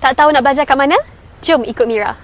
Tak tahu nak belajar kat mana? Jom ikut Mira.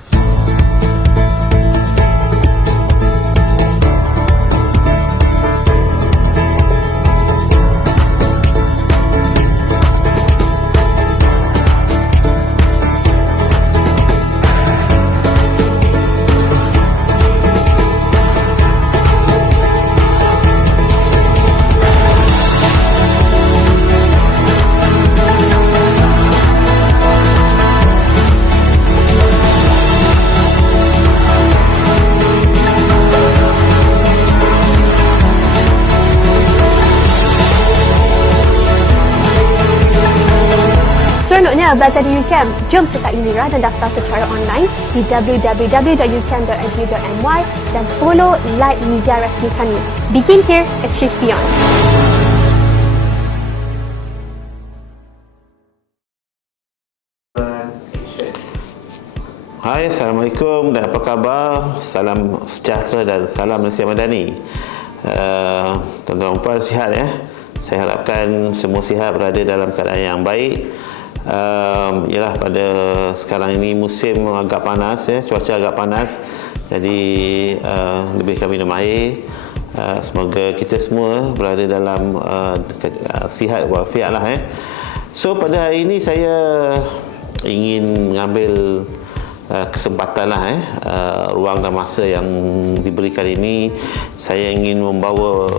Seronoknya belajar di UCAM. Jom sertai Mira dan daftar secara online di www.ucam.edu.my dan follow like media rasmi kami. Begin here, achieve beyond. Hai, Assalamualaikum dan apa khabar? Salam sejahtera dan salam Malaysia Madani. Tuan-tuan dan puan sihat ya. Saya harapkan semua sihat, berada dalam keadaan yang baik. Ialah pada sekarang ini musim agak panas ya, cuaca agak panas. Jadi lebihkan minum air. Semoga kita semua berada dalam sihat walafiat lah ya. So pada hari ini saya ingin mengambil kesempatan lah ruang dan masa yang diberikan ini. Saya ingin membawa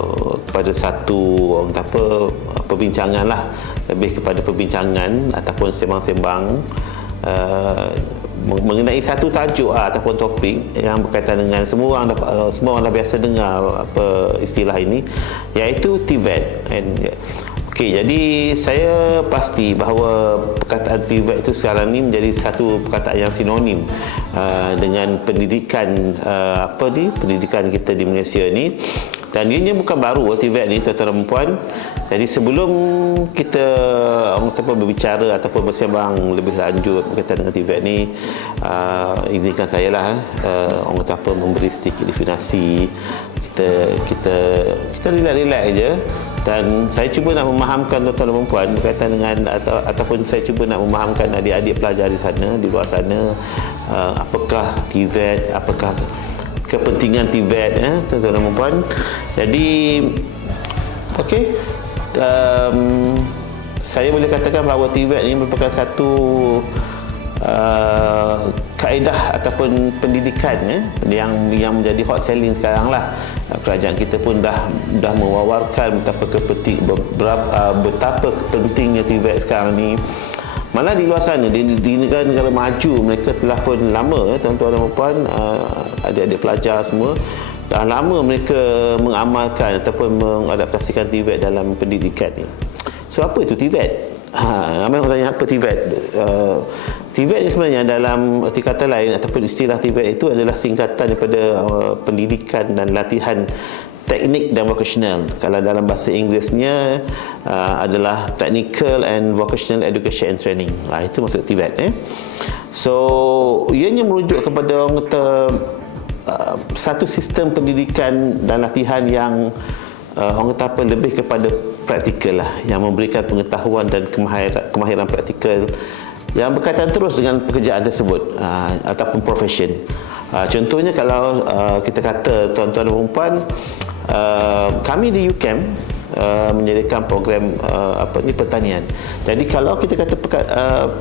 kepada satu orang kata perbincangan lah, lebih kepada perbincangan ataupun sembang-sembang mengenai satu tajuk ataupun topik yang berkaitan dengan semua orang dah biasa dengar apa istilah ini, iaitu TVET. Okey, jadi saya pasti bahawa perkataan TVET itu sekarang ini menjadi satu perkataan yang sinonim dengan pendidikan pendidikan kita di Malaysia ni. Dan ianya bukan baru TVET ni, tuan-tuan dan puan. Jadi sebelum kita berbicara ataupun bersembang lebih lanjut berkaitan dengan TVET ni, izinkan saya lah memberi sedikit definisi. Kita relax je. Dan saya cuba nak memahamkan tuan-tuan dan puan berkaitan dengan ataupun saya cuba nak memahamkan adik-adik pelajar di sana, di luar sana, apakah TVET, apakah kepentingan TVET tuan-tuan dan puan. Jadi okey, saya boleh katakan bahawa TVET ini merupakan satu kaedah ataupun pendidikan yang menjadi hot selling sekarang lah. Kerajaan kita pun dah mewawarkan betapa pentingnya TVET sekarang ni. Malah di luar sana, di negara-negara maju, mereka telah pun lama tuan-tuan dan puan, adik-adik pelajar semua dah lama mereka mengamalkan ataupun mengadaptasikan TVET dalam pendidikan ni. So apa itu TVET? Ramai orang tanya apa TVET. TVET ni sebenarnya dalam erti kata lain ataupun istilah TVET itu adalah singkatan daripada pendidikan dan latihan teknik dan vocational. Kalau dalam bahasa Inggerisnya adalah Technical and Vocational Education and Training. Itu maksud TVET. So ianya merujuk kepada orang kata satu sistem pendidikan dan latihan yang orang kata apa, lebih kepada praktikal lah, yang memberikan pengetahuan dan kemahiran praktikal yang berkaitan terus dengan pekerjaan tersebut ataupun profession. Contohnya kalau kita kata tuan-tuan dan puan, kami di UCAM menyediakan program pertanian. Jadi kalau kita kata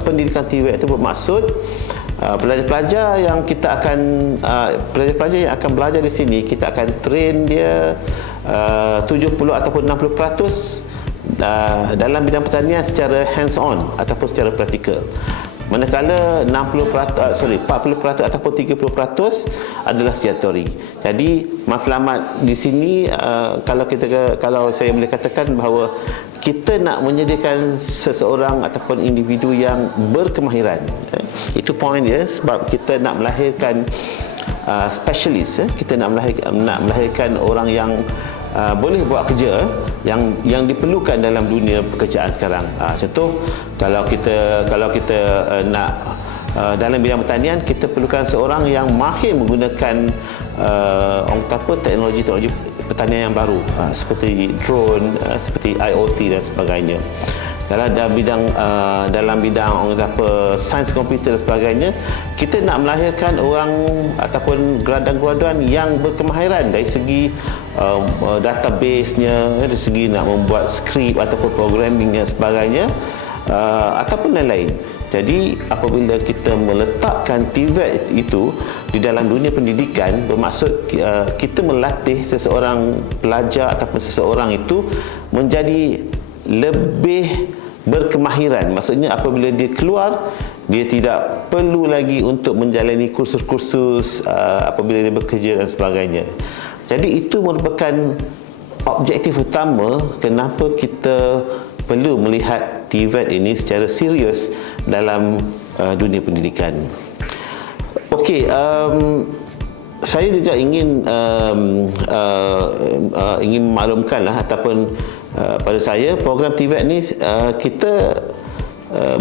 pendidikan TVET itu bermaksud pelajar-pelajar yang kita akan pelajar-pelajar yang akan belajar di sini, kita akan train dia 70 ataupun 60% dalam bidang pertanian secara hands on ataupun secara praktikal. Manakala 40% ataupun 30% adalah secara teori. Jadi matlamat di sini kalau saya boleh katakan bahawa kita nak menyediakan seseorang ataupun individu yang berkemahiran. Itu poin dia, sebab kita nak melahirkan specialist, kita nak melahirkan orang yang boleh buat kerja yang diperlukan dalam dunia pekerjaan sekarang. Contoh, kalau kita nak dalam bidang pertanian, kita perlukan seorang yang mahir menggunakan teknologi pertanian yang baru, seperti drone, seperti IoT dan sebagainya. Kalau dalam bidang orang kata apa, sains komputer dan sebagainya, kita nak melahirkan orang ataupun graduan-graduan yang berkemahiran dari segi database-nya, dari segi nak membuat skrip ataupun programming dan sebagainya, ataupun lain-lain. Jadi apabila kita meletakkan TVET itu di dalam dunia pendidikan, bermaksud kita melatih seseorang pelajar ataupun seseorang itu menjadi lebih berkemahiran. Maksudnya apabila dia keluar, dia tidak perlu lagi untuk menjalani kursus-kursus apabila dia bekerja dan sebagainya. Jadi itu merupakan objektif utama kenapa kita perlu melihat TVET ini secara serius dalam dunia pendidikan. Okey, saya juga ingin memaklumkanlah ataupun pada saya program TVET ni kita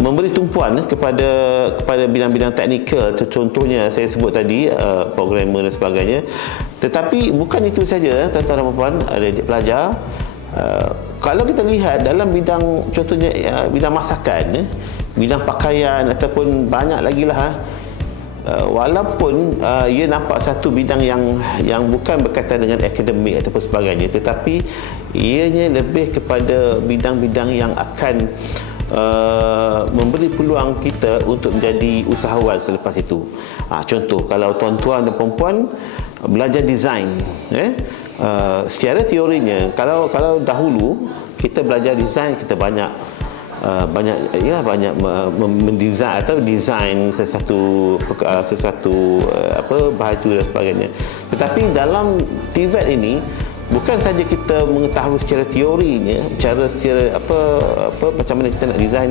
memberi tumpuan kepada bidang-bidang teknikal. Contohnya saya sebut tadi programmer dan sebagainya. Tetapi bukan itu saja, tuan-tuan dan puan, adik-adik pelajar. Kalau kita lihat dalam bidang, contohnya bidang masakan, bidang pakaian ataupun banyak lagi lah, walaupun ia nampak satu bidang yang bukan berkaitan dengan akademik ataupun sebagainya, tetapi ianya lebih kepada bidang-bidang yang akan memberi peluang kita untuk menjadi usahawan selepas itu. Contoh, kalau tuan-tuan dan puan-puan belajar design, secara teorinya, kalau dahulu kita belajar design, kita banyak mendesain atau design sesuatu baju dan sebagainya. Tetapi dalam TVET ini bukan saja kita mengetahui secara teorinya, secara macam mana kita nak design,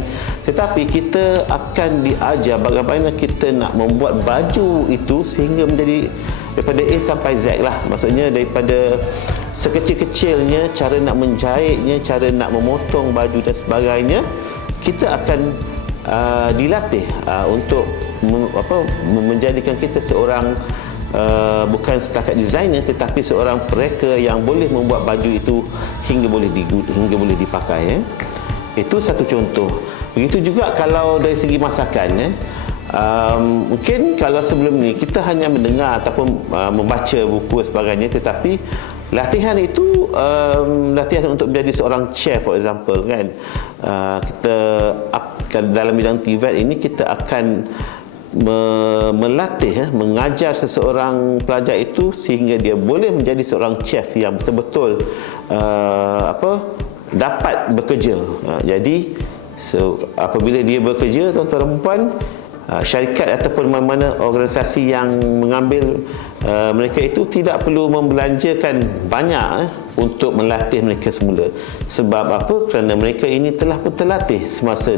tetapi kita akan diajar bagaimana kita nak membuat baju itu sehingga menjadi daripada A sampai Z lah. Maksudnya daripada sekecil-kecilnya, cara nak menjahitnya, cara nak memotong baju dan sebagainya, kita akan dilatih untuk menjadikan kita seorang bukan setakat designer, tetapi seorang mereka yang boleh membuat baju itu hingga boleh dipakai. Itu satu contoh. Begitu juga kalau dari segi masakan, mungkin kalau sebelum ni kita hanya mendengar ataupun membaca buku dan sebagainya, tetapi latihan itu latihan untuk menjadi seorang chef, for example, kan. Kita akan dalam bidang TVET ini kita akan melatih, mengajar seseorang pelajar itu sehingga dia boleh menjadi seorang chef yang betul-betul dapat bekerja. Jadi apabila dia bekerja, tuan-tuan dan puan, syarikat ataupun mana-mana organisasi yang mengambil mereka itu tidak perlu membelanjakan banyak untuk melatih mereka semula. Sebab apa? Kerana mereka ini telah pun terlatih semasa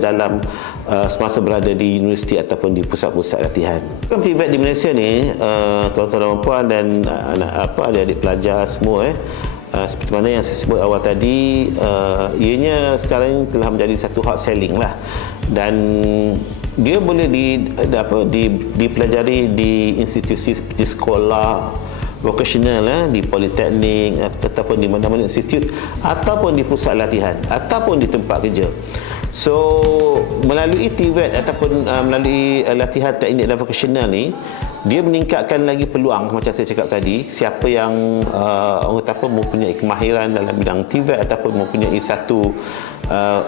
berada di universiti ataupun di pusat-pusat latihan. Program TVET di Malaysia ni, tuan-tuan dan puan dan adik-adik pelajar semua, seperti mana yang saya sebut awal tadi, ianya sekarang telah menjadi satu hot selling lah, dan dia boleh dipelajari di institusi seperti sekolah vocational, di politeknik ataupun di mana-mana institut, ataupun di pusat latihan, ataupun di tempat kerja. So melalui TVET ataupun melalui latihan teknik dan vocational ni, dia meningkatkan lagi peluang macam saya cakap tadi. Siapa yang orang kata mempunyai kemahiran dalam bidang TVET ataupun mempunyai satu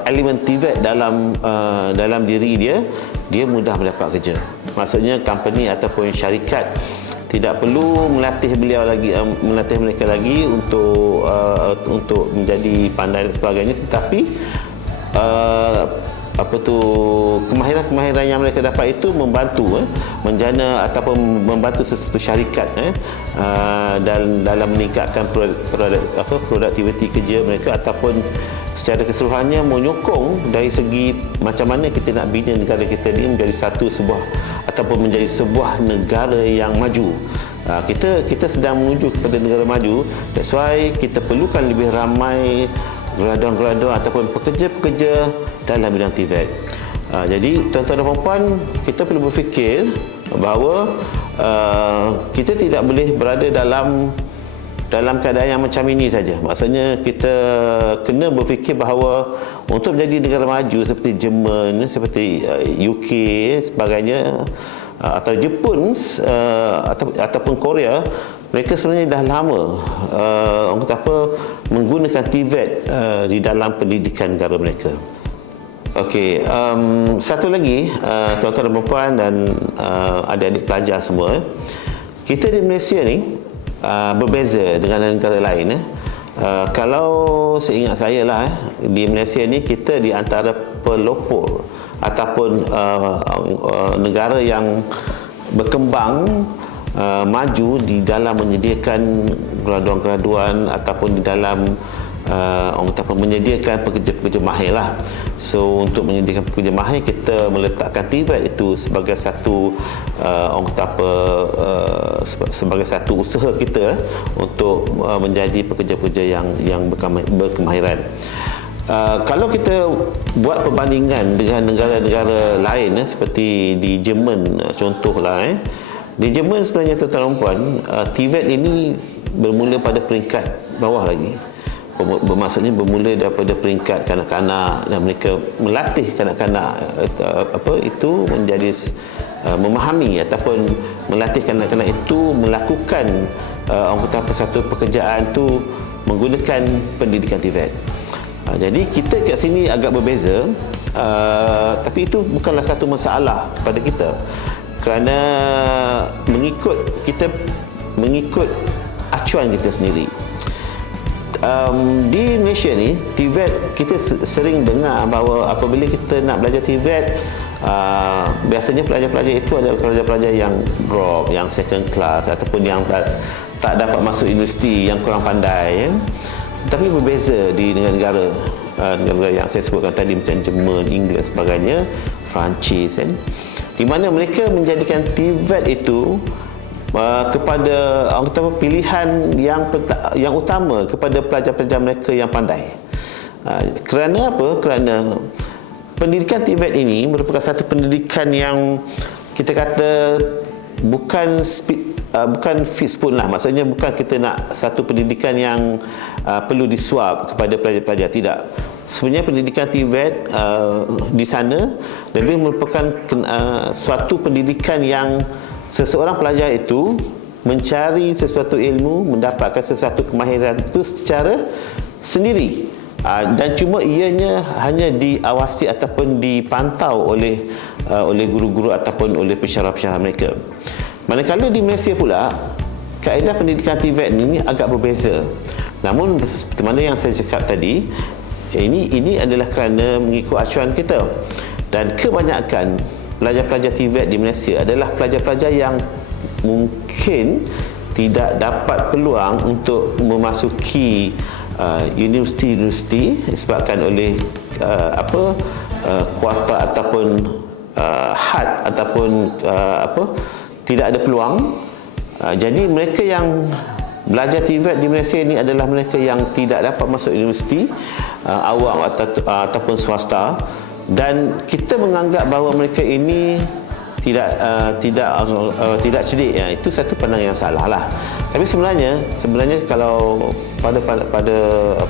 elemen TVET dalam diri dia mudah mendapat kerja. Maksudnya company ataupun syarikat tidak perlu melatih mereka lagi untuk menjadi pandai dan sebagainya, tetapi kemahiran yang mereka dapat itu membantu menjana ataupun membantu sesuatu syarikat dalam meningkatkan produktiviti kerja mereka, ataupun secara keseluruhannya menyokong dari segi macam mana kita nak bina negara kita ni menjadi menjadi sebuah negara yang maju. Kita sedang menuju kepada negara maju. That's why kita perlukan lebih ramai graduan-graduan ataupun pekerja-pekerja dalam bidang TVET. Jadi tuan-tuan dan puan-puan, kita perlu berfikir bahawa kita tidak boleh berada dalam dalam keadaan yang macam ini saja. Maksudnya kita kena berfikir bahawa untuk menjadi negara maju seperti Jerman, seperti UK sebagainya, atau Jepun ataupun Korea, mereka sebenarnya dah lama orang kata apa, menggunakan TVET di dalam pendidikan negara mereka. Okey, satu lagi tuan-tuan dan puan dan adik-adik pelajar semua, kita di Malaysia ni berbeza dengan negara lain. Kalau seingat saya lah, di Malaysia ni kita di antara pelopor ataupun negara yang berkembang, maju di dalam menyediakan graduan-graduan ataupun di dalam orang kata menyediakan pekerja-pekerja mahir lah. So untuk menyediakan pekerja mahir, kita meletakkan TVET itu sebagai satu orang kata apa, sebagai satu usaha kita untuk menjadi pekerja-pekerja yang berkemahiran. Kalau kita buat perbandingan dengan negara-negara lain seperti di Jerman contohlah, di Jerman sebenarnya tuan-tuan dan puan, TVET ini bermula pada peringkat bawah lagi. Bermaksudnya bermula daripada peringkat kanak-kanak, dan mereka melatih kanak-kanak itu menjadi memahami ataupun melatih kanak-kanak itu melakukan orang kata apa, satu pekerjaan tu menggunakan pendidikan TVET. Jadi kita kat sini agak berbeza, tapi itu bukanlah satu masalah kepada kita, kerana mengikut acuan kita sendiri. Di Malaysia ni, TVET kita sering dengar bahawa apabila kita nak belajar TVET, biasanya pelajar-pelajar itu adalah pelajar-pelajar yang drop, yang second class ataupun yang tak dapat masuk universiti, yang kurang pandai. Tapi berbeza di negara-negara yang saya sebutkan tadi, macam Jerman, Inggeris sebagainya, Perancis, di mana mereka menjadikan TVET itu kepada orang kata pilihan yang utama kepada pelajar-pelajar mereka yang pandai. Kerana apa? Kerana pendidikan TVET ini merupakan satu pendidikan yang kita kata bukan fix pun lah. Maksudnya bukan kita nak satu pendidikan yang perlu disuap kepada pelajar-pelajar, tidak. Sebenarnya pendidikan TVET di sana lebih merupakan suatu pendidikan yang seseorang pelajar itu mencari sesuatu ilmu, mendapatkan sesuatu kemahiran itu secara sendiri, dan cuma ianya hanya diawasi ataupun dipantau oleh guru-guru ataupun oleh pensyarah-pensyarah mereka. Manakala di Malaysia pula, kaedah pendidikan TVET ini agak berbeza. Namun seperti mana yang saya cakap tadi, ini adalah kerana mengikut acuan kita, dan kebanyakan pelajar-pelajar TVET di Malaysia adalah pelajar-pelajar yang mungkin tidak dapat peluang untuk memasuki universiti-universiti disebabkan oleh kuota ataupun had ataupun tidak ada peluang. Jadi mereka yang belajar TVET di Malaysia ini adalah mereka yang tidak dapat masuk universiti awam ataupun swasta, dan kita menganggap bahawa mereka ini tidak cerdik. Itu satu pandangan yang salah lah. Tapi sebenarnya kalau pada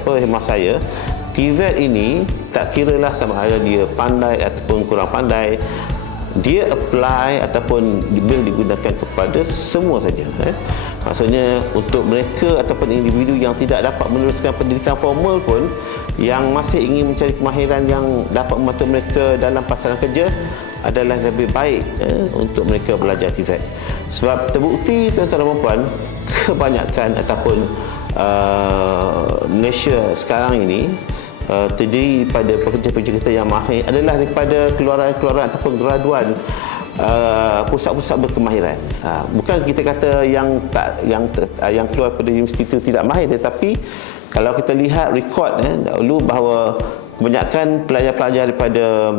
khidmat saya, TVET ini tak kiralah sama ada dia pandai ataupun kurang pandai, dia apply ataupun boleh digunakan kepada semua saja. Maksudnya untuk mereka ataupun individu yang tidak dapat meneruskan pendidikan formal pun, yang masih ingin mencari kemahiran yang dapat membantu mereka dalam pasaran kerja, adalah lebih baik untuk mereka belajar TVET. Sebab terbukti tuan-tuan dan puan, kebanyakan ataupun Malaysia sekarang ini terdiri pada pekerja-pekerja kita yang mahir adalah daripada keluaran-keluaran ataupun graduan pusat-pusat berkemahiran. Bukan kita kata yang keluar pada universiti itu tidak mahir, tetapi kalau kita lihat rekod dahulu bahawa kebanyakan pelajar-pelajar daripada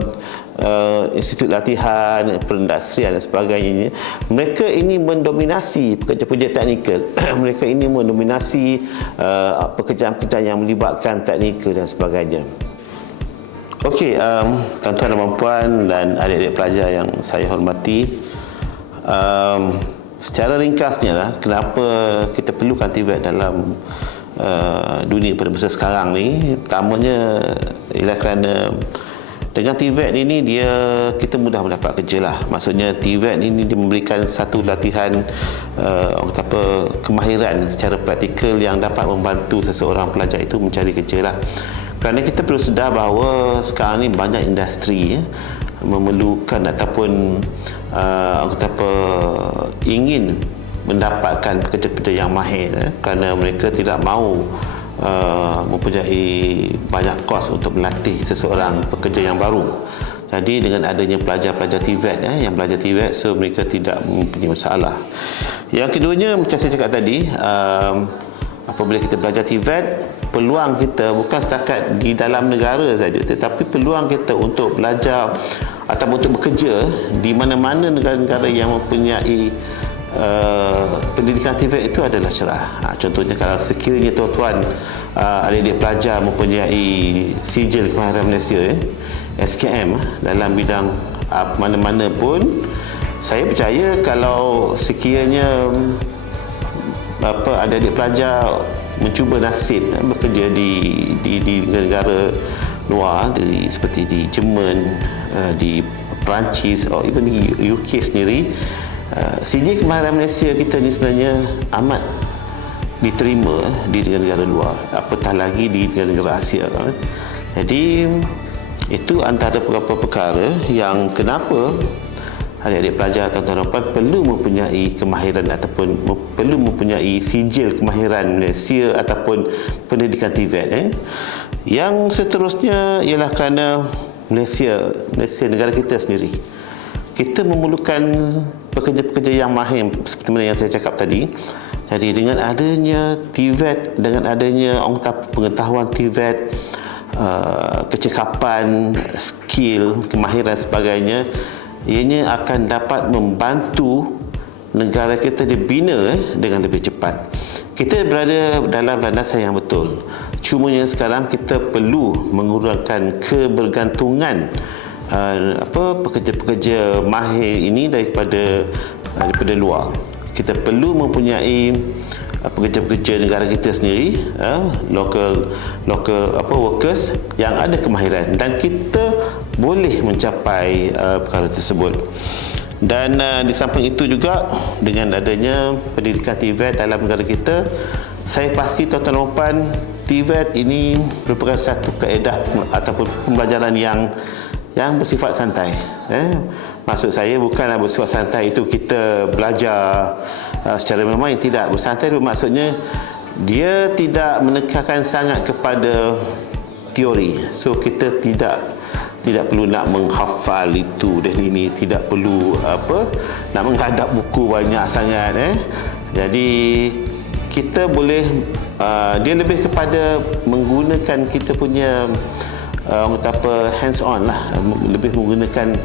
institut latihan, perindustrian dan sebagainya, mereka ini mendominasi pekerja-pekerja teknikal. Mereka ini mendominasi pekerjaan-pekerjaan yang melibatkan teknikal dan sebagainya. Okey, tuan-tuan dan puan dan adik-adik pelajar yang saya hormati, secara ringkasnya lah, kenapa kita perlukan TVET dalam dunia pada masa sekarang ni. Pertamanya ialah kerana dengan TVET ini kita mudah mendapat kerja lah. Maksudnya TVET ini dia memberikan satu latihan kemahiran secara praktikal yang dapat membantu seseorang pelajar itu mencari kerja lah. Kerana kita perlu sedar bahawa sekarang ni banyak industri memerlukan ataupun ingin mendapatkan pekerja-pekerja yang mahir kerana mereka tidak mahu mempunyai banyak kos untuk melatih seseorang pekerja yang baru. Jadi dengan adanya pelajar-pelajar TVET yang belajar TVET, so mereka tidak mempunyai masalah. Yang keduanya, macam saya cakap tadi, apabila kita belajar TVET, peluang kita bukan setakat di dalam negara saja, tetapi peluang kita untuk belajar atau untuk bekerja di mana-mana negara-negara yang mempunyai pendidikan TVET itu adalah cerah. Contohnya kalau sekiranya tuan-tuan adik-adik pelajar mempunyai sijil kemahiran Malaysia SKM dalam bidang mana-mana pun, saya percaya kalau sekiranya adik-adik pelajar mencuba nasib bekerja di negara luar, seperti di Jerman, di Perancis atau even di UK sendiri, sijil kemahiran Malaysia kita ni sebenarnya amat diterima di negara-negara luar, apatah lagi di negara-negara Asia. Jadi itu antara beberapa perkara yang kenapa adik-adik pelajar tuan-tuan dan puan perlu mempunyai kemahiran ataupun perlu mempunyai sijil kemahiran Malaysia ataupun pendidikan TVET. Yang seterusnya ialah kerana Malaysia negara kita sendiri, kita memerlukan pekerja-pekerja yang mahir seperti mana yang saya cakap tadi. Jadi dengan adanya TVET, dengan adanya pengetahuan TVET, kecekapan, skill, kemahiran sebagainya, ianya akan dapat membantu negara kita dibina dengan lebih cepat. Kita berada dalam landasan yang betul. Cumanya sekarang kita perlu mengurangkan kebergantungan pekerja-pekerja mahir ini daripada luar. Kita perlu mempunyai pekerja-pekerja negara kita sendiri, local workers yang ada kemahiran, dan kita boleh mencapai perkara tersebut. Dan di samping itu juga, dengan adanya pendidikan TVET dalam negara kita, saya pasti tuan-tuan dan puan, TVET ini merupakan satu kaedah ataupun pembelajaran yang bersifat santai. Maksud saya bukanlah bersifat santai itu kita belajar secara bermain, tidak. Bersantai bermaksudnya dia tidak menekankan sangat kepada teori. So kita tidak perlu nak menghafal itu dan ini, tidak perlu nak menghadap buku banyak sangat. Jadi kita boleh dia lebih kepada menggunakan kita punya hands on lah, lebih menggunakan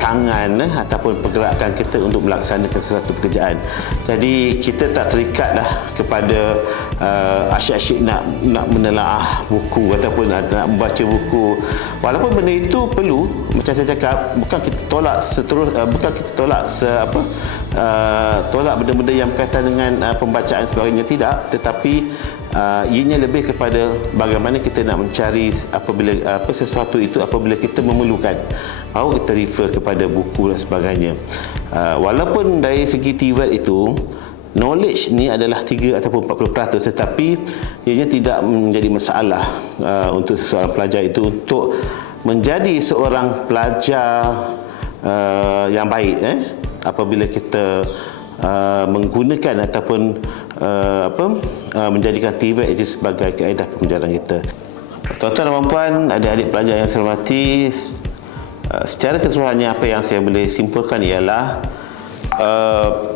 tangan ataupun pergerakan kita untuk melaksanakan sesuatu pekerjaan. Jadi kita tak terikat lah kepada asyik-asyik nak menelaah buku ataupun nak membaca buku. Walaupun benda itu perlu, macam saya cakap, bukan kita tolak tolak benda-benda yang berkaitan dengan pembacaan sebagainya, tidak, tetapi ianya lebih kepada bagaimana kita nak mencari sesuatu itu apabila kita memerlukan, baru kita refer kepada buku dan sebagainya. Walaupun dari segi TVET itu knowledge ni adalah 3 ataupun 40%, tetapi ianya tidak menjadi masalah untuk seseorang pelajar itu untuk menjadi seorang pelajar yang baik apabila kita menggunakan ataupun menjadikan TVET itu sebagai kaedah pembelajaran kita. Tuan-tuan dan puan, adik-adik pelajar yang saya hormati, secara keseluruhannya apa yang saya boleh simpulkan ialah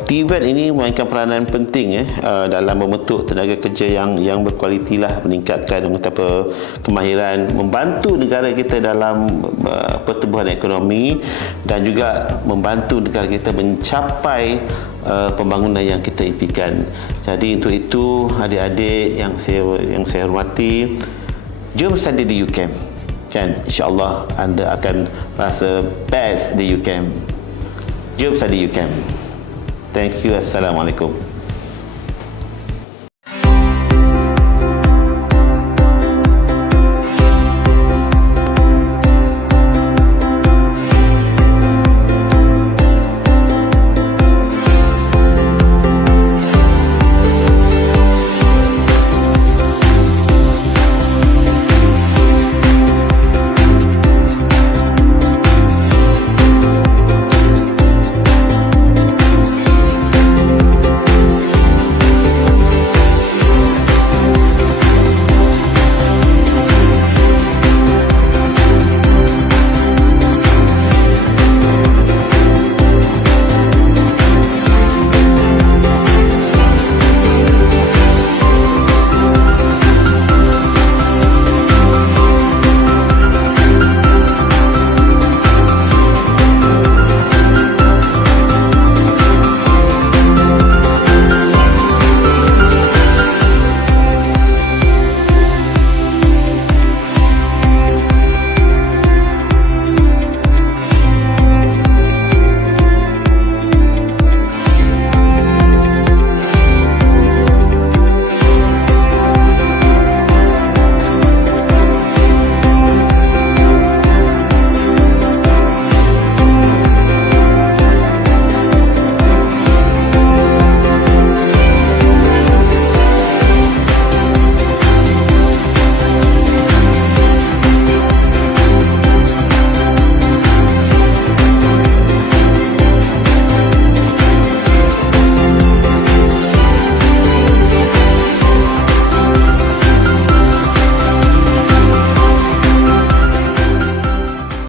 TVET ini memainkan peranan penting dalam membentuk tenaga kerja yang berkualiti lah, meningkatkan kemahiran, membantu negara kita dalam pertumbuhan ekonomi dan juga membantu negara kita mencapai pembangunan yang kita impikan. Jadi untuk itu, adik-adik yang saya hormati, jom study di UCAM, kan? InsyaAllah anda akan rasa best di UCAM. Jom study UCAM. Thank you. Assalamualaikum.